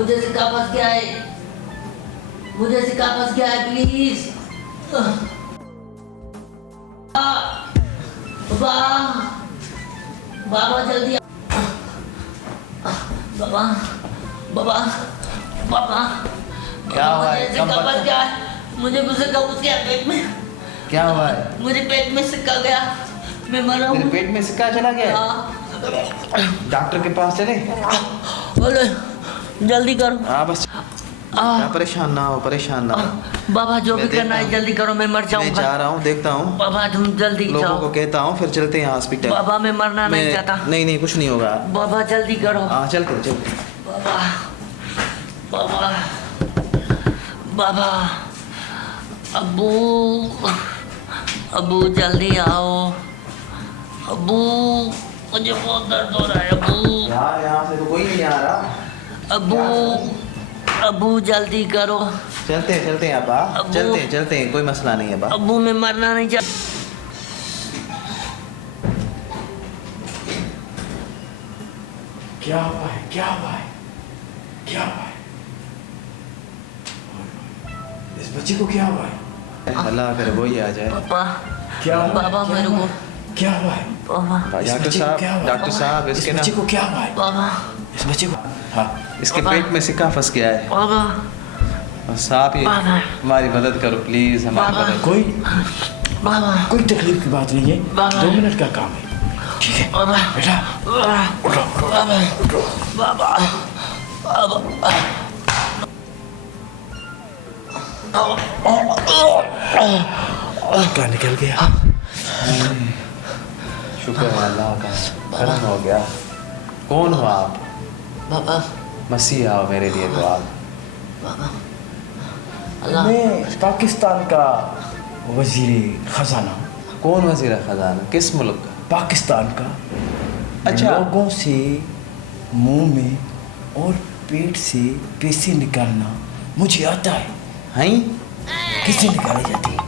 मुझे सिक्का फंस गया है, मुझे सिक्का फंस गया है, प्लीज। बाबा जल्दी बाबा बाबा बाबा क्या हुआ है? सिक्का फंस गया है, मुझे सिक्का घुस गया पेट में। क्या हुआ है? मुझे पेट में सिक्का गया, मैं मर रहा हूँ। तेरे पेट में सिक्का चला गया? डॉक्टर के पास चले? बोले जल्दी करो। हाँ बस परेशान ना हो, परेशान ना हो। बाबा जो भी करना है जल्दी करो, मैं मर मैं जाऊंगा। जा रहा हूँ, देखता हूँ। बाबा तुम जल्दी लोगों जाओ। को कहता हूँ, फिर चलते हैं हॉस्पिटल। बाबा मैं मरना नहीं चाहता। नहीं नहीं, कुछ नहीं होगा। बाबा जल्दी करो। हाँ चलते चल। बाबा बाबा बाबा अब्बू अब्बू जल्दी आओ। अब्बू मुझे बहुत दर्द हो रहा है। अब्बू यार यहाँ से तो कोई नहीं आ रहा। अब्बू अब्बू जल्दी करो। चलते हैं चलते हैं अब्बा, चलते हैं, कोई मसला नहीं है अब्बा। अब्बू मैं मरना नहीं चाहता। क्या हुआ है? क्या हुआ है? क्या हुआ है? इस बच्चे को क्या हुआ है? अल्लाह करे वही आ जाए। पापा क्या हुआ है? बाबा क्या मेरे हुआ को है? क्या हुआ है? बाबा इस डॉक्टर बच्चे को क्या हुआ है? डॉक्टर साहब इस इसके ना बच्चे को क्या हुआ है? बाबा इस बच्चे को हाँ इसके बाबा। पेट में सिक्का फंस गया है। बाबा बस आप ये बाबा। हमारी मदद करो प्लीज, हमारी बाबा। मदद। कोई बाबा कोई तकलीफ की बात नहीं है। बाबा। 2 मिनट का काम है, ठीक है बाबा बेटा? उठो उठो बाबा उठो। बाबा बाबा का निकल गया। शुक्र है अल्लाह का, खत्म हो गया। कौन हो आप? बाबा मसीह आओ मेरे लिए तो आप। बाबा अल्लाह मैं पाकिस्तान का वजीर खजाना, कौन वजीर खजाना? किस मुल्क का? पाकिस्तान का। अच्छा। लोगों से मुंह में और पेट से पैसे निकालना मुझे आता है। हैं? किससे निकाले जाते हैं?